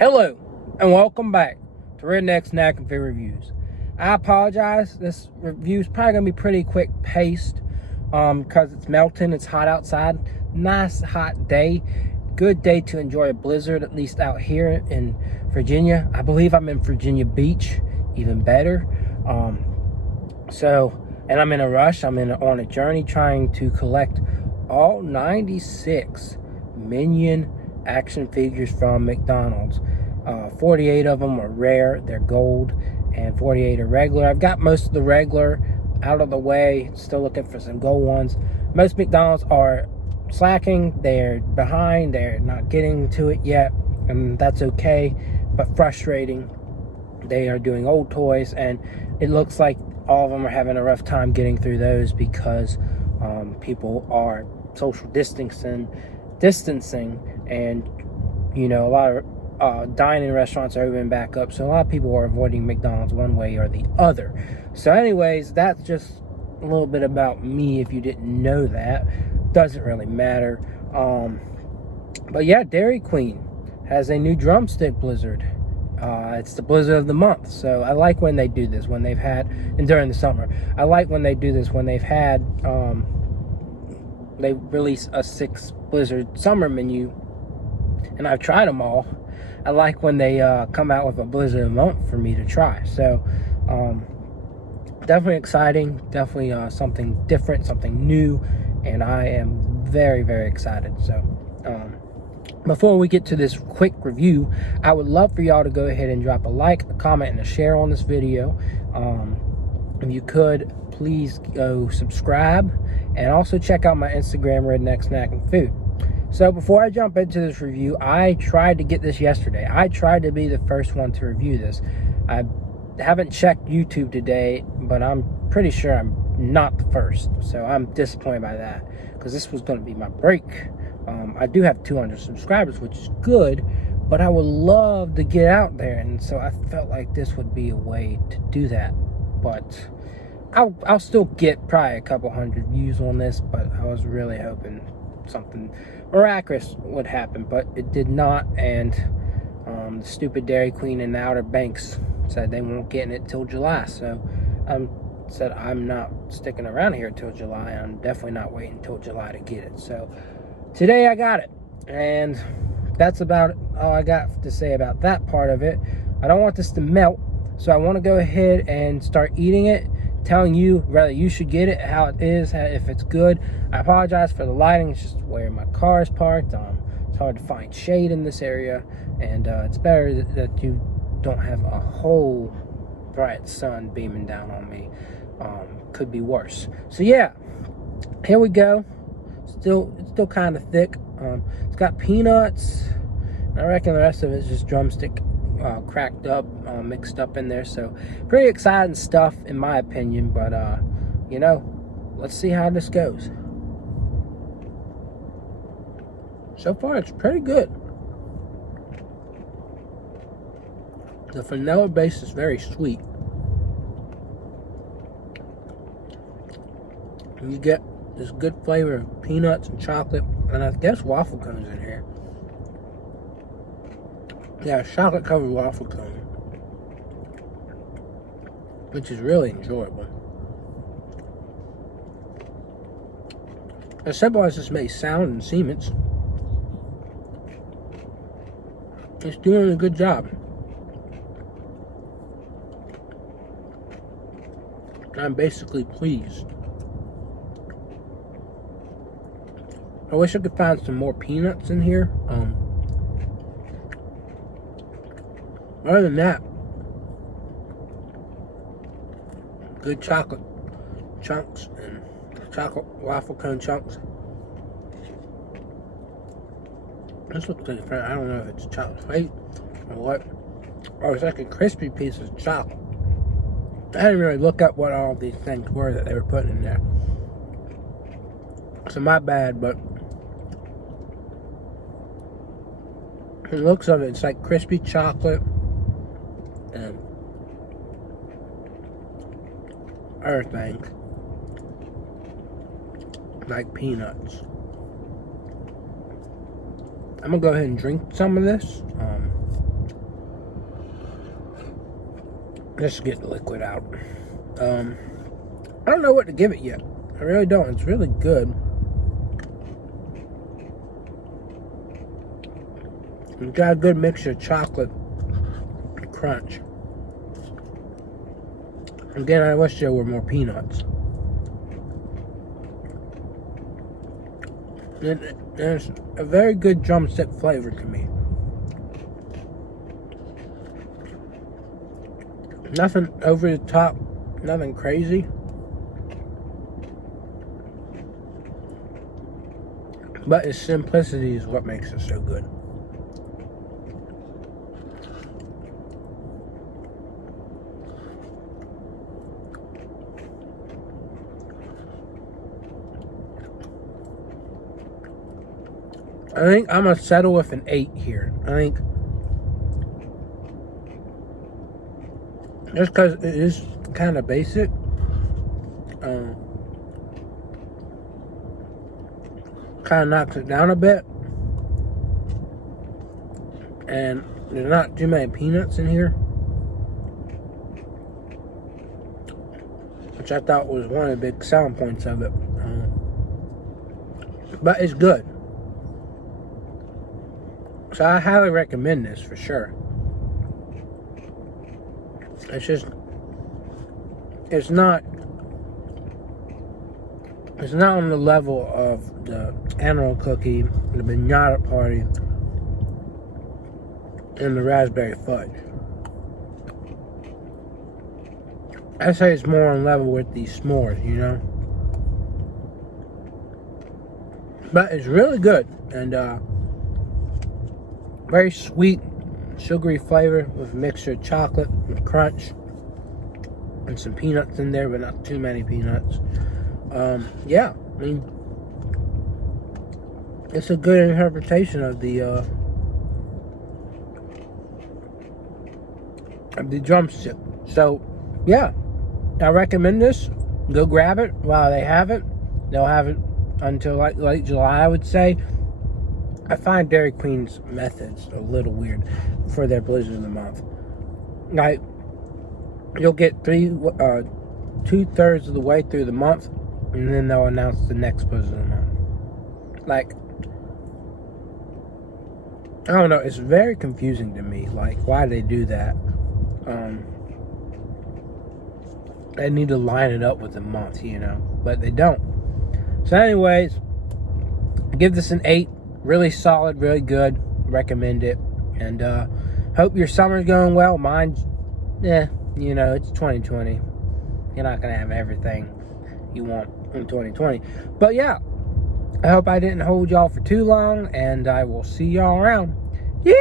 Hello, and welcome back to Redneck Snack and Food Reviews. I apologize, this review is probably going to be pretty quick paced because it's melting, it's hot outside. Nice hot day, good day to enjoy a blizzard, at least out here in Virginia. I believe I'm in Virginia Beach, even better. And I'm in a rush, I'm on a journey trying to collect all 96 Minion action figures from McDonald's. 48 of them are rare, they're gold, and 48 are regular. I've got most of the regular out of the way, still looking for some gold ones. Most McDonald's are slacking, they're behind, they're not getting to it yet, and that's okay, but frustrating. They are doing old toys, and it looks like all of them are having a rough time getting through those because people are social distancing, and you know, a lot of dining restaurants are opening back up, so a lot of people are avoiding McDonald's one way or the other. So anyways, that's just a little bit about me. If you didn't know that, doesn't really matter. But yeah, Dairy Queen has a new drumstick blizzard. It's the blizzard of the month, so I like when they do this, when they've had, and during the summer, I like when they do this, when they've had they release a 6 blizzard summer menu, and I've tried them all. I like when they come out with a blizzard of the month for me to try. So definitely exciting, definitely something different, something new, and I am very, very excited. So before we get to this quick review, I would love for y'all to go ahead and drop a like, a comment, and a share on this video. If you could, please go subscribe, and also check out my Instagram, Redneck Snack and Food. So before I jump into this review, I tried to get this yesterday. I tried to be the first one to review this. I haven't checked YouTube today, but I'm pretty sure I'm not the first. So I'm disappointed by that, because this was going to be my break. I do have 200 subscribers, which is good, but I would love to get out there, and so I felt like this would be a way to do that. But I'll still get probably a couple hundred views on this, but I was really hoping something miraculous would happen, but it did not. And the stupid Dairy Queen in the Outer Banks said they won't get it till July, so said I'm not sticking around here till July. I'm definitely not waiting until July to get it. So today I got it, and that's about all I got to say about that part of it. I don't want this to melt, so I want to go ahead and start eating it, telling you whether you should get it, how it is, if it's good. I apologize for the lighting, it's just where my car is parked. It's hard to find shade in this area, and it's better that you don't have a whole bright sun beaming down on me. Could be worse. So yeah, here we go. It's still kind of thick. It's got peanuts. I reckon the rest of it is just drumstick cracked up, mixed up in there. So pretty exciting stuff in my opinion, but you know, let's see how this goes. So far it's pretty good. The vanilla base is very sweet. You get this good flavor of peanuts and chocolate, and I guess waffle cones in here. Yeah, chocolate covered waffle cone, which is really enjoyable. As simple as this may sound and seem, it's doing a good job. I'm basically pleased. I wish I could find some more peanuts in here. Other than that, good chocolate chunks and chocolate waffle cone chunks. This looks different. I don't know if it's chocolate flake or what. Oh, it's like a crispy piece of chocolate. I didn't really look up what all these things were that they were putting in there. So my bad, but the looks of it, it's like crispy chocolate and other things like peanuts. I'm gonna go ahead and drink some of this. Just get the liquid out. I don't know what to give it yet. I really don't. It's really good. It's got a good mixture of chocolate and crunch. Again, I wish there were more peanuts. There's a very good drumstick flavor to me. Nothing over the top, nothing crazy. But its simplicity is what makes it so good. I think I'm going to settle with an 8 here. I think just because it is kind of basic. Kind of knocks it down a bit. And there's not too many peanuts in here, which I thought was one of the big selling points of it. But it's good. So I highly recommend this for sure. It's not on the level of the animal cookie, the piñata party, and the raspberry fudge. I say it's more on level with these s'mores, you know. But it's really good, and very sweet, sugary flavor with a mixture of chocolate and crunch, and some peanuts in there, but not too many peanuts. Yeah, I mean, it's a good interpretation of the drumstick. So, yeah, I recommend this. Go grab it while they have it. They'll have it until like late July, I would say. I find Dairy Queen's methods a little weird for their Blizzard of the Month. Like, you'll get 2/3 of the way through the month, and then they'll announce the next Blizzard of the Month. Like, I don't know, it's very confusing to me, like, why they do that. They need to line it up with the month, you know, but they don't. So anyways, give this an 8. Really solid, really good. Recommend it. And hope your summer's going well. Mine's, you know, it's 2020. You're not going to have everything you want in 2020. But yeah, I hope I didn't hold y'all for too long, and I will see y'all around. Yeah.